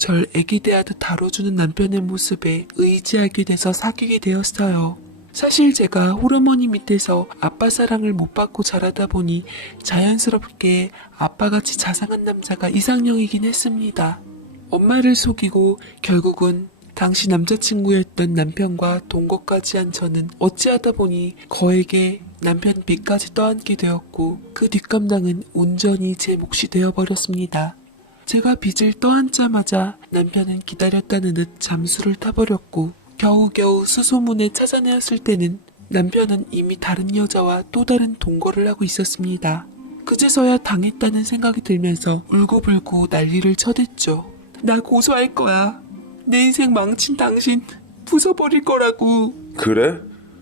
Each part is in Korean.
절 애기 대하듯 다뤄주는 남편의 모습에 의지하게 돼서 사귀게 되었어요. 사실 제가 홀어머니 밑에서 아빠 사랑을 못 받고 자라다 보니 자연스럽게 아빠같이 자상한 남자가 이상형이긴 했습니다. 엄마를 속이고 결국은 당시 남자친구였던 남편과 동거까지 한 저는 어찌하다 보니 거액의 남편 빚까지 떠안게 되었고 그 뒷감당은 온전히 제 몫이 되어버렸습니다. 제가 빚을 떠안자마자 남편은 기다렸다는 듯 잠수를 타버렸고 겨우겨우 수소문에 찾아내었을 때는 남편은 이미 다른 여자와 또 다른 동거를 하고 있었습니다. 그제서야 당했다는 생각이 들면서 울고불고 난리를 쳐댔죠. 나 고소할 거야. 내 인생 망친 당신 부숴버릴 거라고. 그래?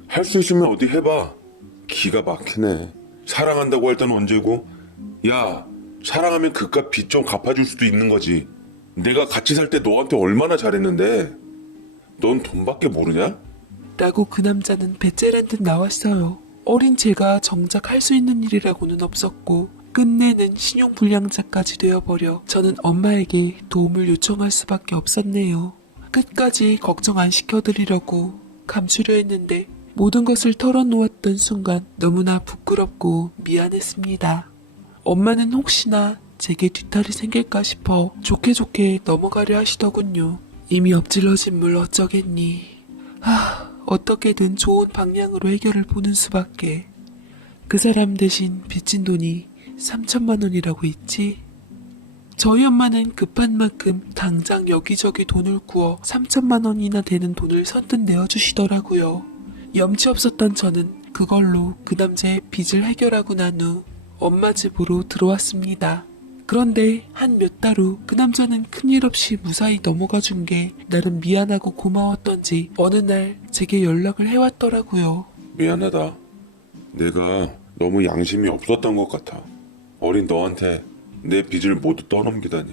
할 수 있으면 어디 해봐. 기가 막히네. 사랑한다고 할 땐 언제고? 야, 사랑하면 그깟 빚 좀 갚아줄 수도 있는 거지. 내가 같이 살 때 너한테 얼마나 잘했는데. 넌 돈밖에 모르냐? 라고 그 남자는 배째란 듯 나왔어요. 어린 제가 정작 할 수 있는 일이라고는 없었고 끝내는 신용불량자까지 되어버려 저는 엄마에게 도움을 요청할 수밖에 없었네요. 끝까지 걱정 안 시켜드리려고 감추려 했는데 모든 것을 털어놓았던 순간 너무나 부끄럽고 미안했습니다. 엄마는 혹시나 제게 뒤탈이 생길까 싶어 좋게 넘어가려 하시더군요. 이미 엎질러진 물 어쩌겠니. 어떻게든 좋은 방향으로 해결을 보는 수밖에. 그 사람 대신 빚진 돈이 3천만 원이라고 했지. 저희 엄마는 급한 만큼 당장 여기저기 돈을 구워 3천만 원이나 되는 돈을 선뜻 내어주시더라고요. 염치 없었던 저는 그걸로 그 남자의 빚을 해결하고 난 후 엄마 집으로 들어왔습니다. 그런데 한 몇 달 후 그 남자는 큰일 없이 무사히 넘어가 준 게 나름 미안하고 고마웠던지 어느 날 제게 연락을 해왔더라고요. 미안하다. 내가 너무 양심이 없었던 것 같아. 어린 너한테 내 빚을 모두 떠넘기다니.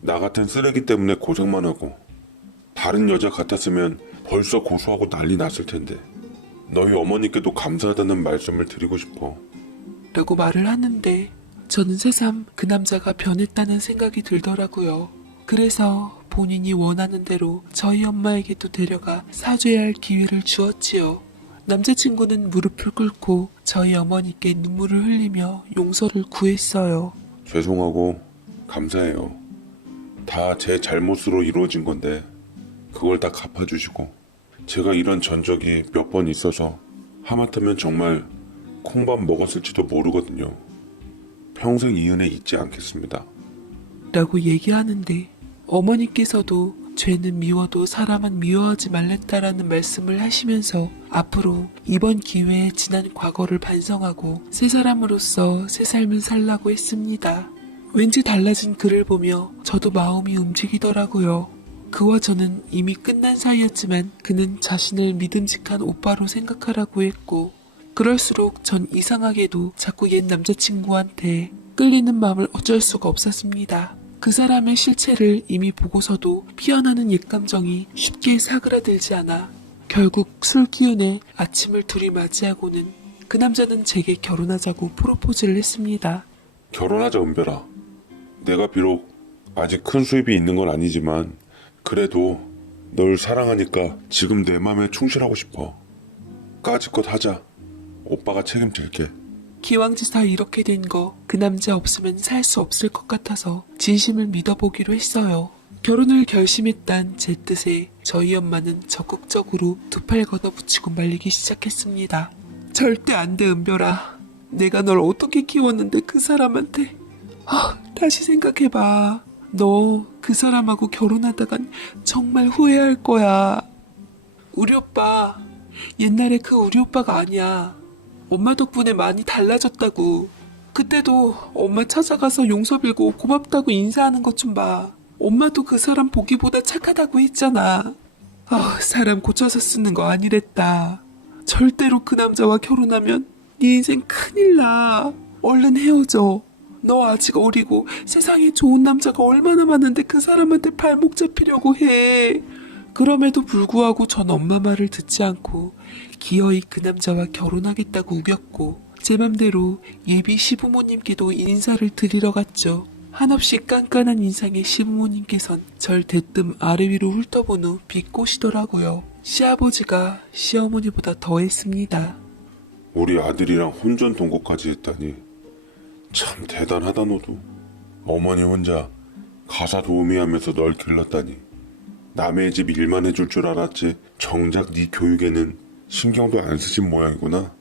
나 같은 쓰레기 때문에 고생만 하고 다른 여자 같았으면 벌써 고소하고 난리 났을 텐데. 너희 어머니께도 감사하다는 말씀을 드리고 싶어. 라고 말을 하는데 저는 새삼 그 남자가 변했다는 생각이 들더라고요. 그래서 본인이 원하는 대로 저희 엄마에게도 데려가 사죄해야 할 기회를 주었지요. 남자친구는 무릎을 꿇고 저희 어머니께 눈물을 흘리며 용서를 구했어요. 죄송하고 감사해요. 다 제 잘못으로 이루어진 건데 그걸 다 갚아주시고 제가 이런 전적이 몇 번 있어서 하마터면 정말 콩밥 먹었을지도 모르거든요. 평생 이 은혜 잊지 않겠습니다. 라고 얘기하는데 어머니께서도 죄는 미워도 사람은 미워하지 말랬다라는 말씀을 하시면서 앞으로 이번 기회에 지난 과거를 반성하고 새 사람으로서 새 삶을 살라고 했습니다. 왠지 달라진 그를 보며 저도 마음이 움직이더라고요. 그와 저는 이미 끝난 사이였지만 그는 자신을 믿음직한 오빠로 생각하라고 했고 그럴수록 전 이상하게도 자꾸 옛 남자친구한테 끌리는 마음을 어쩔 수가 없었습니다. 그 사람의 실체를 이미 보고서도 피어나는 옛 감정이 쉽게 사그라들지 않아 결국 술 기운에 아침을 둘이 맞이하고는 그 남자는 제게 결혼하자고 프로포즈를 했습니다. 결혼하자 은별아. 내가 비록 아직 큰 수입이 있는 건 아니지만 그래도 널 사랑하니까 지금 내 맘에 충실하고 싶어. 까짓것 하자. 오빠가 책임질게. 기왕지사 이렇게 된 거 그 남자 없으면 살 수 없을 것 같아서 진심을 믿어보기로 했어요. 결혼을 결심했단 제 뜻에 저희 엄마는 적극적으로 두 팔 걷어붙이고 말리기 시작했습니다. 절대 안 돼 은별아. 내가 널 어떻게 키웠는데 그 사람한테. 다시 생각해봐. 너 그 사람하고 결혼하다간 정말 후회할 거야. 우리 오빠 옛날에 그 우리 오빠가 아니야. 엄마 덕분에 많이 달라졌다고. 그때도 엄마 찾아가서 용서 빌고 고맙다고 인사하는 것 좀 봐. 엄마도 그 사람 보기보다 착하다고 했잖아. 사람 고쳐서 쓰는 거 아니랬다. 절대로 그 남자와 결혼하면 네 인생 큰일 나. 얼른 헤어져. 너 아직 어리고 세상에 좋은 남자가 얼마나 많은데 그 사람한테 발목 잡히려고 해. 그럼에도 불구하고 전 엄마 말을 듣지 않고 기어이 그 남자와 결혼하겠다고 우겼고 제 맘대로 예비 시부모님께도 인사를 드리러 갔죠. 한없이 깐깐한 인상의 시부모님께선 절 대뜸 아래 위로 훑어본 후 비꼬시더라고요. 시아버지가 시어머니보다 더했습니다. 우리 아들이랑 혼전 동거까지 했다니 참 대단하다 너도. 어머니 혼자 가사 도우미 하면서 널 길렀다니. 남의 집 일만 해줄 줄 알았지 정작 네 교육에는 신경도 안 쓰신 모양이구나.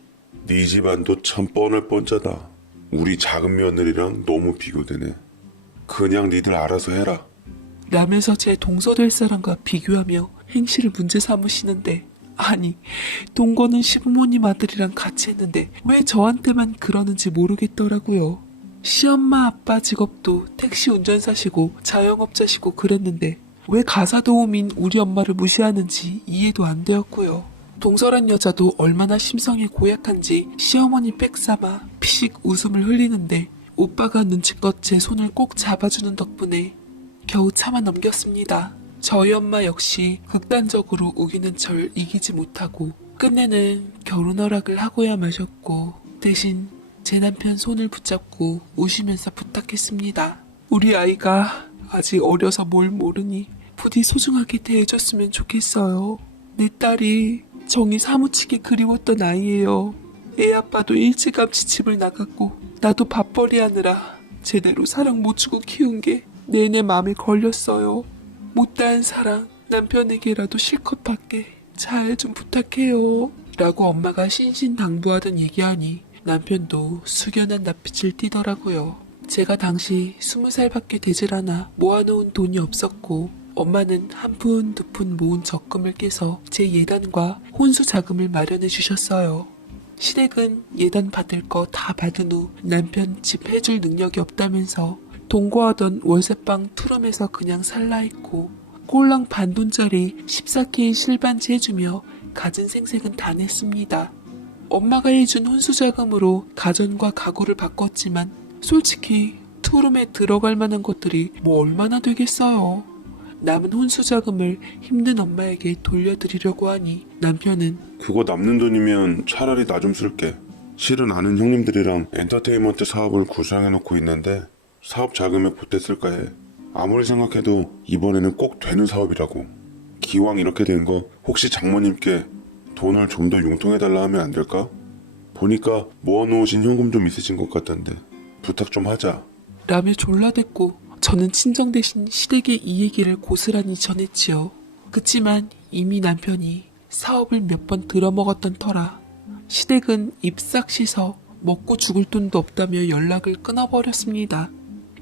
네 집안도 참 뻔할 뻔짜다. 우리 작은 며느리랑 너무 비교되네. 그냥 니들 알아서 해라. 라면서 제 동서될 사람과 비교하며 행실을 문제 삼으시는데, 아니, 동거는 시부모님 아들이랑 같이 했는데 왜 저한테만 그러는지 모르겠더라고요. 시엄마 아빠 직업도 택시 운전사시고 자영업자시고 그랬는데 왜 가사도우미인 우리 엄마를 무시하는지 이해도 안 되었고요. 동서란 여자도 얼마나 심성이 고약한지 시어머니 빽삼아 피식 웃음을 흘리는데 오빠가 눈치껏 제 손을 꼭 잡아주는 덕분에 겨우 참아 넘겼습니다. 저희 엄마 역시 극단적으로 우기는 절 이기지 못하고 끝내는 결혼 허락을 하고야 마셨고 대신 제 남편 손을 붙잡고 우시면서 부탁했습니다. 우리 아이가 아직 어려서 뭘 모르니 부디 소중하게 대해줬으면 좋겠어요. 내 딸이 정이 사무치게 그리웠던 아이예요. 애 아빠도 일찌감치 집을 나갔고 나도 밥벌이 하느라 제대로 사랑 못 주고 키운 게 내내 마음에 걸렸어요. 못다한 사랑 남편에게라도 실컷 받게 잘 좀 부탁해요. 라고 엄마가 신신당부하던 얘기하니 남편도 숙연한 낯빛을 띠더라고요. 제가 당시 20살밖에 되질 않아 모아놓은 돈이 없었고 엄마는 한 푼 두 푼 모은 적금을 깨서 제 예단과 혼수 자금을 마련해 주셨어요. 시댁은 예단 받을 거 다 받은 후 남편 집 해줄 능력이 없다면서 동거하던 월세방 투룸에서 그냥 살라 했고 꼴랑 반돈짜리 14K 실반지 해주며 갖은 생색은 다 냈습니다. 엄마가 해준 혼수자금으로 가전과 가구를 바꿨지만 솔직히 투룸에 들어갈 만한 것들이 뭐 얼마나 되겠어요. 남은 혼수자금을 힘든 엄마에게 돌려드리려고 하니 남편은 그거 남는 돈이면 차라리 나 좀 쓸게. 실은 아는 형님들이랑 엔터테인먼트 사업을 구상해놓고 있는데 사업 자금에 보태 쓸까 해. 아무리 생각해도 이번에는 꼭 되는 사업이라고. 기왕 이렇게 된 거 혹시 장모님께 돈을 좀 더 융통해달라 하면 안 될까? 보니까 모아놓으신 현금 좀 있으신 것 같던데 부탁 좀 하자. 라며 졸라댔고 저는 친정 대신 시댁에 이 얘기를 고스란히 전했지요. 그치만 이미 남편이 사업을 몇 번 들어먹었던 터라 시댁은 입 싹 씻어 먹고 죽을 돈도 없다며 연락을 끊어버렸습니다.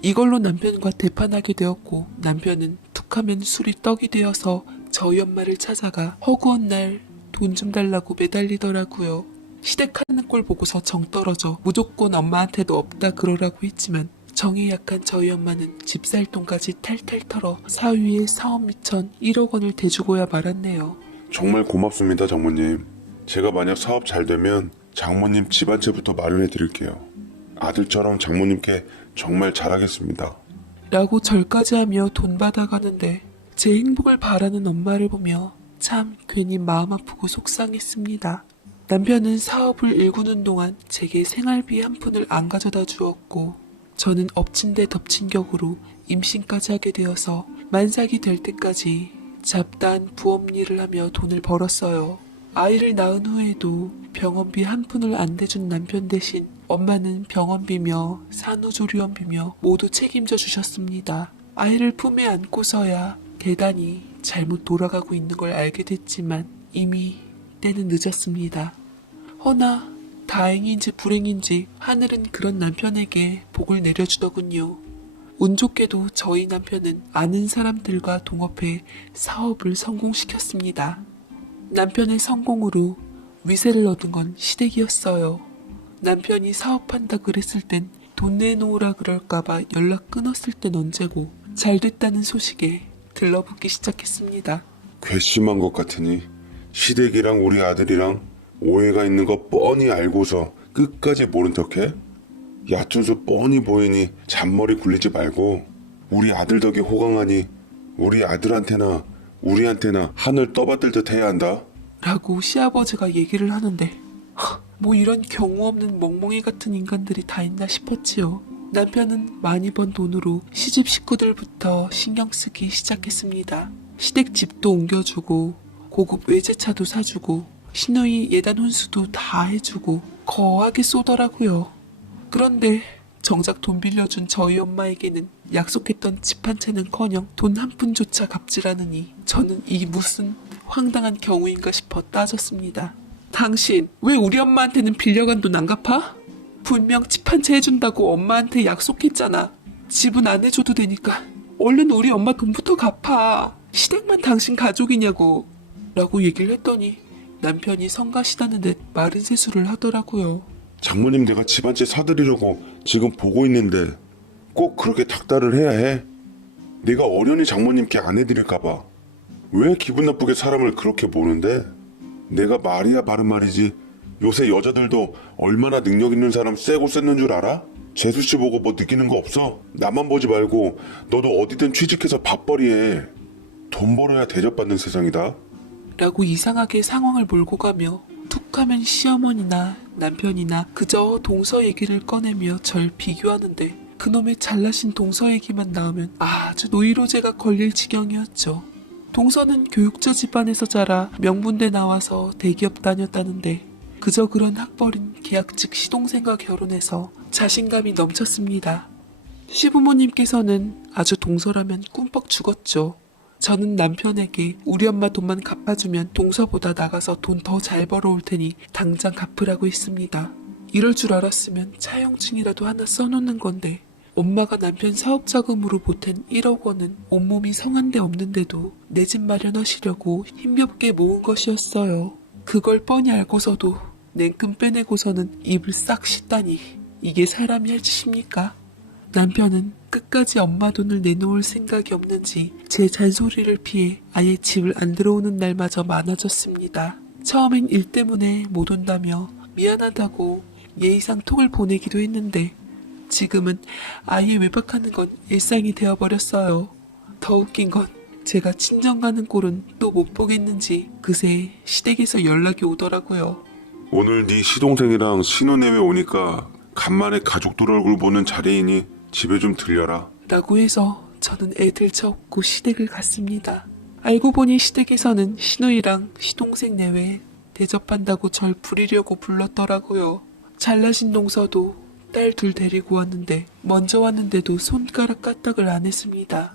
이걸로 남편과 대판하게 되었고 남편은 툭하면 술이 떡이 되어서 저희 엄마를 찾아가 허구한 날 돈 좀 달라고 매달리더라고요. 시댁 하는 꼴 보고서 정 떨어져 무조건 엄마한테도 없다 그러라고 했지만 정이 약한 저희 엄마는 집 살 돈까지 탈탈 털어 사위의 사업 미천 1억 원을 대주고야 말았네요. 정말 고맙습니다 장모님. 제가 만약 사업 잘 되면 장모님 집 한 채부터 마련해 드릴게요. 아들처럼 장모님께 정말 잘하겠습니다. 라고 절까지 하며 돈 받아가는데 제 행복을 바라는 엄마를 보며 참 괜히 마음 아프고 속상했습니다. 남편은 사업을 일구는 동안 제게 생활비 한 푼을 안 가져다 주었고 저는 엎친 데 덮친 격으로 임신까지 하게 되어서 만삭이 될 때까지 잡다한 부업 일을 하며 돈을 벌었어요. 아이를 낳은 후에도 병원비 한 푼을 안 대준 남편 대신 엄마는 병원비며 산후조리원비며 모두 책임져 주셨습니다. 아이를 품에 안고서야 대단히 잘못 돌아가고 있는 걸 알게 됐지만 이미 때는 늦었습니다. 허나 다행인지 불행인지 하늘은 그런 남편에게 복을 내려주더군요. 운 좋게도 저희 남편은 아는 사람들과 동업해 사업을 성공시켰습니다. 남편의 성공으로 위세를 얻은 건 시댁이었어요. 남편이 사업한다 그랬을 땐 돈 내놓으라 그럴까봐 연락 끊었을 땐 언제고 잘 됐다는 소식에 들러붙기 시작했습니다. 괘씸한 것 같으니 시댁이랑 우리 아들이랑 오해가 있는 거 뻔히 알고서 끝까지 모른 척해? 야춘수 뻔히 보이니 잔머리 굴리지 말고 우리 아들 덕에 호강하니 우리 아들한테나 우리한테나 하늘 떠받들 듯 해야 한다. 라고 시아버지가 얘기를 하는데 뭐 이런 경우 없는 멍멍이 같은 인간들이 다 있나 싶었지요. 남편은 많이 번 돈으로 시집 식구들부터 신경 쓰기 시작했습니다. 시댁 집도 옮겨주고 고급 외제차도 사주고 시누이 예단 혼수도 다 해주고 거하게 쏘더라고요. 그런데 정작 돈 빌려준 저희 엄마에게는 약속했던 집 한 채는커녕 돈 한 푼조차 갚지라느니 저는 이 무슨 황당한 경우인가 싶어 따졌습니다. 당신 왜 우리 엄마한테는 빌려간 돈 안 갚아? 분명 집 한 채 해준다고 엄마한테 약속했잖아. 집은 안 해줘도 되니까 얼른 우리 엄마 돈부터 갚아. 시댁만 당신 가족이냐고 라고 얘기를 했더니 남편이 성가시다는 듯 마른 세수를 하더라고요. 장모님 내가 집 한 채 사드리려고 지금 보고 있는데 꼭 그렇게 닥달을 해야 해? 내가 어련히 장모님께 안 해드릴까봐. 왜 기분 나쁘게 사람을 그렇게 보는데? 내가 말이야 바른 말이지. 요새 여자들도 얼마나 능력 있는 사람 세고 셌는 줄 알아? 재수씨 보고 뭐 느끼는 거 없어? 나만 보지 말고 너도 어디든 취직해서 밥벌이해. 돈 벌어야 대접받는 세상이다. 라고 이상하게 상황을 몰고 가며 툭하면 시어머니나 남편이나 그저 동서 얘기를 꺼내며 절 비교하는데 그놈의 잘나신 동서 얘기만 나오면 아주 노이로제가 걸릴 지경이었죠. 동서는 교육자 집안에서 자라 명문대 나와서 대기업 다녔다는데 그저 그런 학벌인 계약직 시동생과 결혼해서 자신감이 넘쳤습니다. 시부모님께서는 아주 동서라면 꿈뻑 죽었죠. 저는 남편에게 우리 엄마 돈만 갚아주면 동서보다 나가서 돈 더 잘 벌어올 테니 당장 갚으라고 했습니다. 이럴 줄 알았으면 차용증이라도 하나 써놓는 건데 엄마가 남편 사업자금으로 보탠 1억 원은 온몸이 성한 데 없는데도 내 집 마련하시려고 힘겹게 모은 것이었어요. 그걸 뻔히 알고서도 냉큼 빼내고서는 입을 싹 씻다니 이게 사람이 할 짓입니까? 남편은 끝까지 엄마 돈을 내놓을 생각이 없는지 제 잔소리를 피해 아예 집을 안 들어오는 날마저 많아졌습니다. 처음엔 일 때문에 못 온다며 미안하다고 예의상 톡을 보내기도 했는데 지금은 아예 외박하는 건 일상이 되어버렸어요. 더 웃긴 건 제가 친정 가는 꼴은 또 못 보겠는지 그새 시댁에서 연락이 오더라고요. 오늘 네 시동생이랑 신혼여행 오니까 간만에 가족들 얼굴 보는 자리이니 집에 좀 들려라. 라고 해서 저는 애들 접고 시댁을 갔습니다. 알고 보니 시댁에서는 시누이랑 시동생 내외 대접한다고 절 부리려고 불렀더라고요. 잘나신 동서도 딸 둘 데리고 왔는데 먼저 왔는데도 손가락 까딱을 안 했습니다.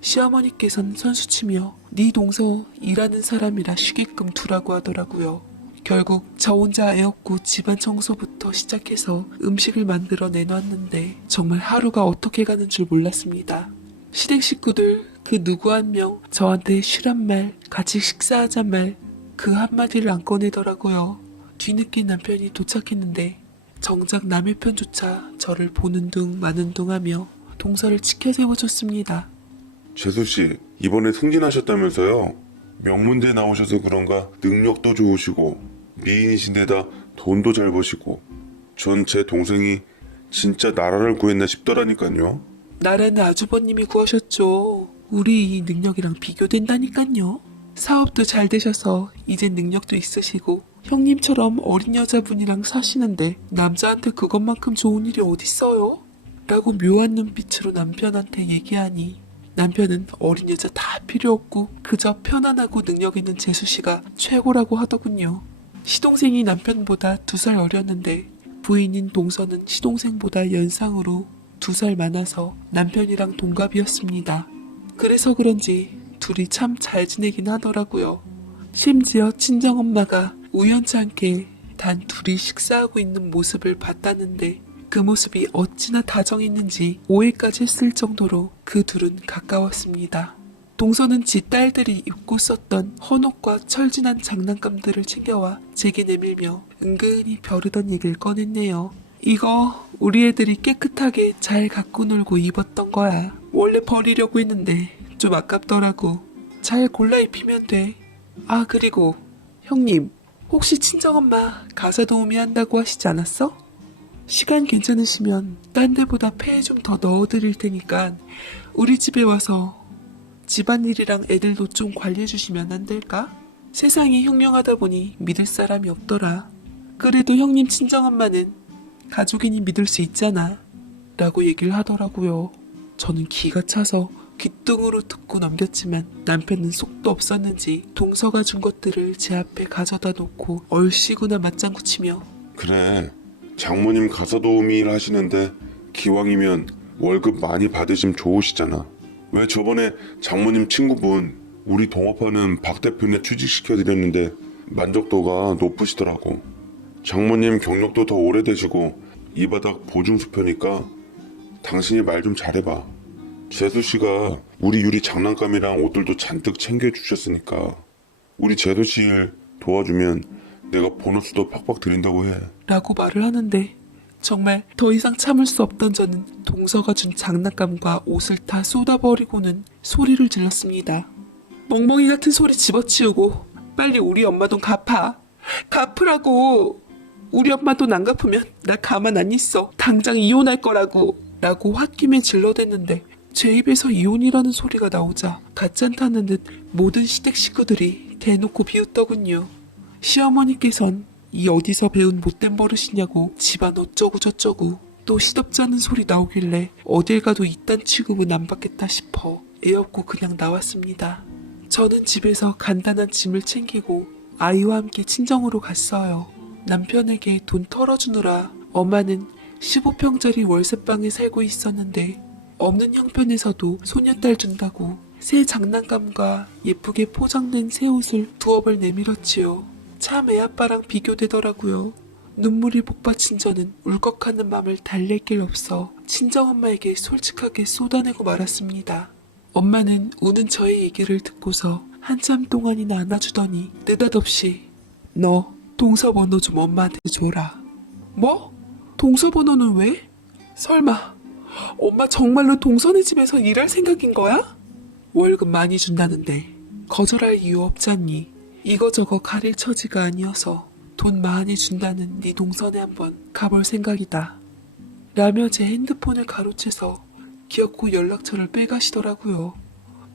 시어머니께서는 선수치며 네 동서 일하는 사람이라 쉬게끔 두라고 하더라고요. 결국 저 혼자 애없고 집안 청소부터 시작해서 음식을 만들어 내놨는데 정말 하루가 어떻게 가는 줄 몰랐습니다. 시댁 식구들 그 누구 한 명 저한테 쉬란 말, 같이 식사하잔 말 그 한마디를 안 꺼내더라고요. 뒤늦게 남편이 도착했는데 정작 남의 편조차 저를 보는 둥 마는 둥 하며 동서를 치켜 세워줬습니다. 재수씨 이번에 승진하셨다면서요? 명문대 나오셔서 그런가 능력도 좋으시고 미인이신데다 돈도 잘 버시고 전 제 동생이 진짜 나라를 구했나 싶더라니까요. 나라는 아주버님이 구하셨죠. 우리 이 능력이랑 비교된다니깐요. 사업도 잘 되셔서 이제 능력도 있으시고 형님처럼 어린 여자분이랑 사시는데 남자한테 그것만큼 좋은 일이 어딨어요? 라고 묘한 눈빛으로 남편한테 얘기하니 남편은 어린 여자 다 필요 없고 그저 편안하고 능력 있는 재수씨가 최고라고 하더군요. 시동생이 남편보다 2살 어렸는데 부인인 동서는 시동생보다 연상으로 2살 많아서 남편이랑 동갑이었습니다. 그래서 그런지 둘이 참 잘 지내긴 하더라고요. 심지어 친정엄마가 우연치 않게 단 둘이 식사하고 있는 모습을 봤다는데 그 모습이 어찌나 다정했는지 오해까지 했을 정도로 그 둘은 가까웠습니다. 동서는 지 딸들이 입고 썼던 헌옷과 철진한 장난감들을 챙겨와 제게 내밀며 은근히 벼르던 얘기를 꺼냈네요. 이거 우리 애들이 깨끗하게 잘 갖고 놀고 입었던 거야. 원래 버리려고 했는데 좀 아깝더라고. 잘 골라 입히면 돼. 아 그리고 형님 혹시 친정엄마 가사 도우미 한다고 하시지 않았어? 시간 괜찮으시면 딴 데보다 폐에 좀 더 넣어드릴 테니까 우리 집에 와서 집안일이랑 애들도 좀 관리해주시면 안 될까? 세상이 흉흉하다 보니 믿을 사람이 없더라. 그래도 형님 친정엄마는 가족이니 믿을 수 있잖아. 라고 얘기를 하더라고요. 저는 기가 차서 귓등으로 듣고 넘겼지만 남편은 속도 없었는지 동서가 준 것들을 제 앞에 가져다 놓고 얼씨구나 맞장구 치며 그래, 장모님 가사 도우미 일 하시는데 기왕이면 월급 많이 받으시면 좋으시잖아. 왜 저번에 장모님 친구분 우리 동업하는 박 대표네 취직시켜드렸는데 만족도가 높으시더라고. 장모님 경력도 더 오래되시고 이 바닥 보증수표니까 당신이 말 좀 잘해봐. 재수씨가 우리 유리 장난감이랑 옷들도 잔뜩 챙겨주셨으니까 우리 재수씨 일 도와주면 내가 보너스도 팍팍 드린다고 해. 라고 말을 하는데 정말 더 이상 참을 수 없던 저는 동서가 준 장난감과 옷을 다 쏟아버리고는 소리를 질렀습니다. 멍멍이 같은 소리 집어치우고 빨리 우리 엄마 돈 갚아. 갚으라고. 우리 엄마 돈 안 갚으면 나 가만 안 있어. 당장 이혼할 거라고. 라고 홧김에 질러댔는데 제 입에서 이혼이라는 소리가 나오자 가짠타는 듯 모든 시댁 식구들이 대놓고 비웃더군요. 시어머니께선 이 어디서 배운 못된 버릇이냐고 집안 어쩌고 저쩌고 또 시덥지 않은 소리 나오길래 어딜 가도 이딴 취급은 안 받겠다 싶어 애없고 그냥 나왔습니다. 저는 집에서 간단한 짐을 챙기고 아이와 함께 친정으로 갔어요. 남편에게 돈 털어주느라 엄마는 15평짜리 월세방에 살고 있었는데 없는 형편에서도 소녀딸 준다고 새 장난감과 예쁘게 포장된 새 옷을 두어 벌 내밀었지요. 참 애아빠랑 비교되더라고요. 눈물이 복받친 저는 울컥하는 마음을 달랠 길 없어 친정엄마에게 솔직하게 쏟아내고 말았습니다. 엄마는 우는 저의 얘기를 듣고서 한참 동안이나 안아주더니 느닷없이 너 동서번호 좀 엄마한테 줘라. 뭐? 동서번호는 왜? 설마 엄마 정말로 동서네 집에서 일할 생각인 거야? 월급 많이 준다는데 거절할 이유 없잖니. 이거저거 가릴 처지가 아니어서 돈 많이 준다는 네 동선에 한번 가볼 생각이다. 라며 제 핸드폰을 가로채서 기어코 연락처를 빼가시더라고요.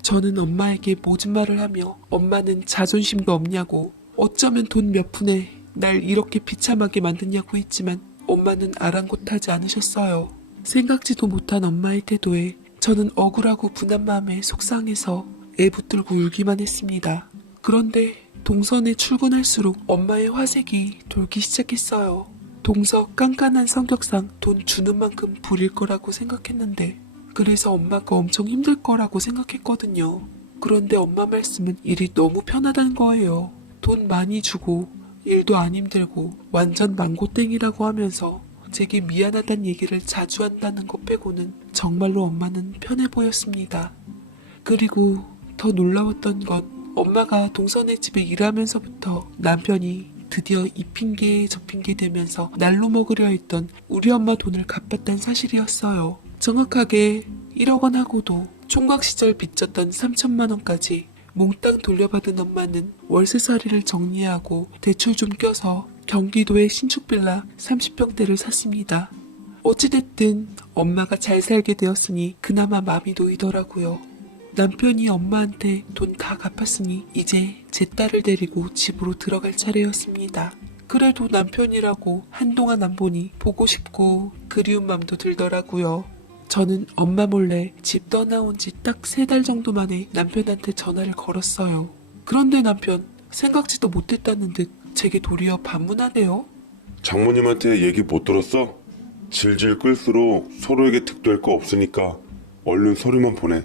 저는 엄마에게 모진 말을 하며 엄마는 자존심도 없냐고 어쩌면 돈 몇 푼에 날 이렇게 비참하게 만드냐고 했지만 엄마는 아랑곳하지 않으셨어요. 생각지도 못한 엄마의 태도에 저는 억울하고 분한 마음에 속상해서 애 붙들고 울기만 했습니다. 그런데 동선에 출근할수록 엄마의 화색이 돌기 시작했어요. 동서 깐깐한 성격상 돈 주는 만큼 부릴 거라고 생각했는데 그래서 엄마가 엄청 힘들 거라고 생각했거든요. 그런데 엄마 말씀은 일이 너무 편하다는 거예요. 돈 많이 주고 일도 안 힘들고 완전 망고땡이라고 하면서 제게 미안하다는 얘기를 자주 한다는 것 빼고는 정말로 엄마는 편해 보였습니다. 그리고 더 놀라웠던 건 엄마가 동선의 집에 일하면서부터 남편이 드디어 이 핑계 저 핑계 대면서 날로 먹으려 했던 우리 엄마 돈을 갚았다는 사실이었어요. 정확하게 1억 원 하고도 총각 시절 빚졌던 3천만 원까지 몽땅 돌려받은 엄마는 월세살이를 정리하고 대출 좀 껴서 경기도의 신축 빌라 30평대를 샀습니다. 어찌됐든 엄마가 잘 살게 되었으니 그나마 마음이 놓이더라고요. 남편이 엄마한테 돈 다 갚았으니 이제 제 딸을 데리고 집으로 들어갈 차례였습니다. 그래도 남편이라고 한동안 안 보니 보고 싶고 그리운 마음도 들더라고요. 저는 엄마 몰래 집 떠나온 지 딱 3달 정도 만에 남편한테 전화를 걸었어요. 그런데 남편 생각지도 못했다는 듯 제게 도리어 반문하네요. 장모님한테 얘기 못 들었어? 질질 끌수록 서로에게 득도할 거 없으니까 얼른 서류만 보내.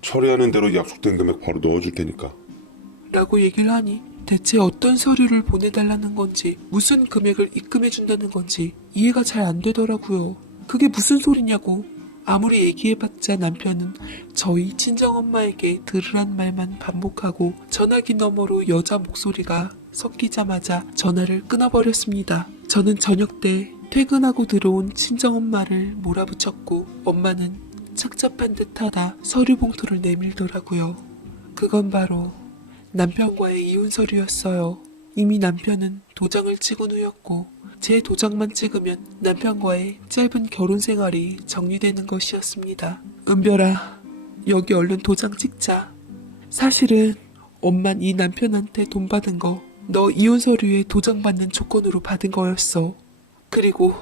처리하는 대로 약속된 금액 바로 넣어줄 테니까. 라고 얘기를 하니 대체 어떤 서류를 보내달라는 건지 무슨 금액을 입금해준다는 건지 이해가 잘 안 되더라고요. 그게 무슨 소리냐고. 아무리 얘기해봤자 남편은 저희 친정엄마에게 들으란 말만 반복하고 전화기 너머로 여자 목소리가 섞이자마자 전화를 끊어버렸습니다. 저는 저녁 때 퇴근하고 들어온 친정엄마를 몰아붙였고 엄마는 착잡한 듯하다 서류 봉투를 내밀더라고요. 그건 바로 남편과의 이혼 서류였어요. 이미 남편은 도장을 찍은 후였고 제 도장만 찍으면 남편과의 짧은 결혼 생활이 정리되는 것이었습니다. 은별아, 여기 얼른 도장 찍자. 사실은 엄만 이 남편한테 돈 받은 거 너 이혼 서류에 도장 받는 조건으로 받은 거였어. 그리고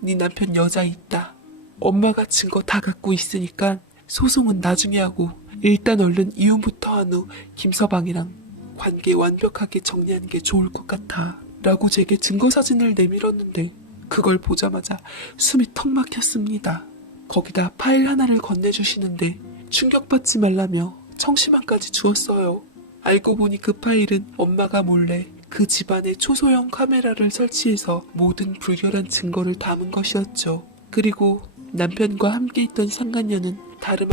네 남편 여자 있다. 엄마가 증거 다 갖고 있으니까 소송은 나중에 하고 일단 얼른 이혼부터 한 후 김서방이랑 관계 완벽하게 정리하는 게 좋을 것 같아 라고 제게 증거 사진을 내밀었는데 그걸 보자마자 숨이 턱 막혔습니다. 거기다 파일 하나를 건네주시는데 충격받지 말라며 청심환까지 주었어요. 알고 보니 그 파일은 엄마가 몰래 그 집안에 초소형 카메라를 설치해서 모든 불결한 증거를 담은 것이었죠. 그리고 남편과 함께 있던 상간녀는 다름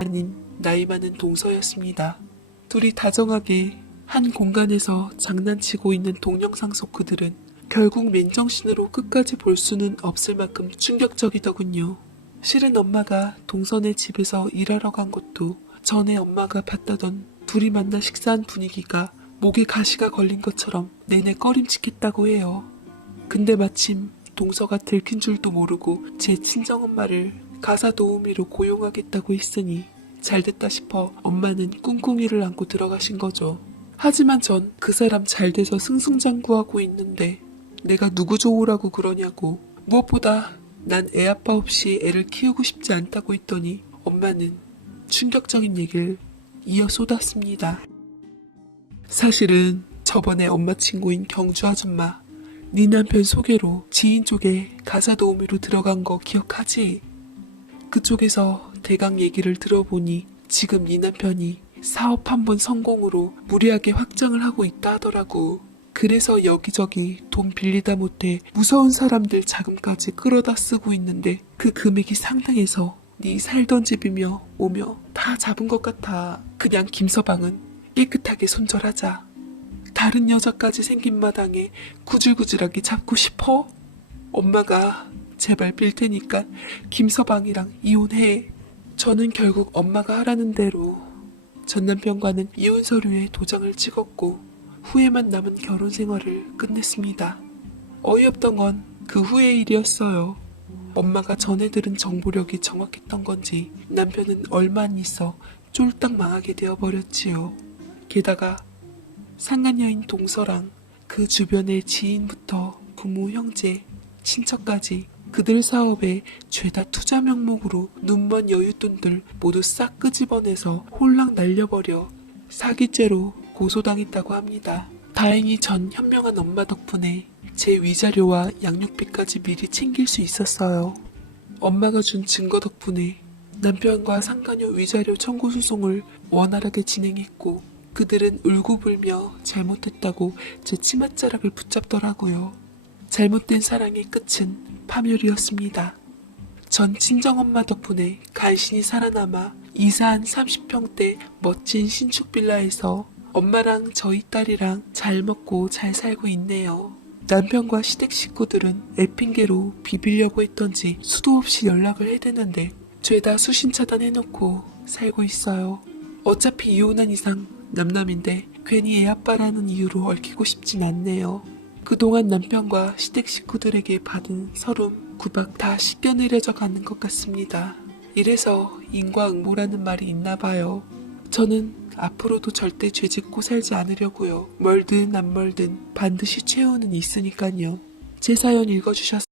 아닌 나이 많은 동서였습니다. 둘이 다정하게 한 공간에서 장난치고 있는 동영상 속 그들은 결국 맨정신으로 끝까지 볼 수는 없을 만큼 충격적이더군요. 실은 엄마가 동선의 집에서 일하러 간 것도 전에 엄마가 봤다던 둘이 만나 식사한 분위기가 목에 가시가 걸린 것처럼 내내 꺼림칙했다고 해요. 근데 마침 동서가 들킨 줄도 모르고 제 친정엄마를 가사 도우미로 고용하겠다고 했으니 잘됐다 싶어 엄마는 꿍꿍이를 안고 들어가신 거죠. 하지만 전 그 사람 잘돼서 승승장구하고 있는데 내가 누구 좋으라고 그러냐고, 무엇보다 난 애 아빠 없이 애를 키우고 싶지 않다고 했더니 엄마는 충격적인 얘기를 이어 쏟았습니다. 사실은 저번에 엄마 친구인 경주 아줌마 네 남편 소개로 지인 쪽에 가사 도우미로 들어간 거 기억하지? 그쪽에서 대강 얘기를 들어보니 지금 네 남편이 사업 한번 성공으로 무리하게 확장을 하고 있다 하더라고. 그래서 여기저기 돈 빌리다 못해 무서운 사람들 자금까지 끌어다 쓰고 있는데 그 금액이 상당해서 네 살던 집이며 오며 다 잡은 것 같아. 그냥 김서방은 깨끗하게 손절하자. 다른 여자까지 생긴 마당에 구질구질하게 잡고 싶어? 엄마가 제발 빌 테니까 김서방이랑 이혼해. 저는 결국 엄마가 하라는 대로 전 남편과는 이혼 서류에 도장을 찍었고 후회만 남은 결혼 생활을 끝냈습니다. 어이없던 건 그 후의 일이었어요. 엄마가 전해 들은 정보력이 정확했던 건지 남편은 얼마 안 있어 쫄딱 망하게 되어버렸지요. 게다가 상간녀인 동서랑 그 주변의 지인부터 부모, 형제, 친척까지 그들 사업에 죄다 투자 명목으로 눈먼 여윳돈들 모두 싹 끄집어내서 홀랑 날려버려 사기죄로 고소당했다고 합니다. 다행히 전 현명한 엄마 덕분에 제 위자료와 양육비까지 미리 챙길 수 있었어요. 엄마가 준 증거 덕분에 남편과 상간녀 위자료 청구 소송을 원활하게 진행했고 그들은 울고불며 잘못했다고 제 치맛자락을 붙잡더라고요. 잘못된 사랑의 끝은 파멸이었습니다. 전 친정엄마 덕분에 간신히 살아남아 이사한 30평대 멋진 신축 빌라에서 엄마랑 저희 딸이랑 잘 먹고 잘 살고 있네요. 남편과 시댁 식구들은 애핑계로 비비려고 했던지 수도 없이 연락을 해대는데 죄다 수신 차단해놓고 살고 있어요. 어차피 이혼한 이상 남남인데 괜히 애 아빠라는 이유로 얽히고 싶진 않네요. 그동안 남편과 시댁 식구들에게 받은 서름, 구박 다 씻겨내려져 가는 것 같습니다. 이래서 인과응보라는 말이 있나 봐요. 저는 앞으로도 절대 죄짓고 살지 않으려고요. 멀든 안 멀든 반드시 최후는 있으니까요. 제 사연 읽어주셔서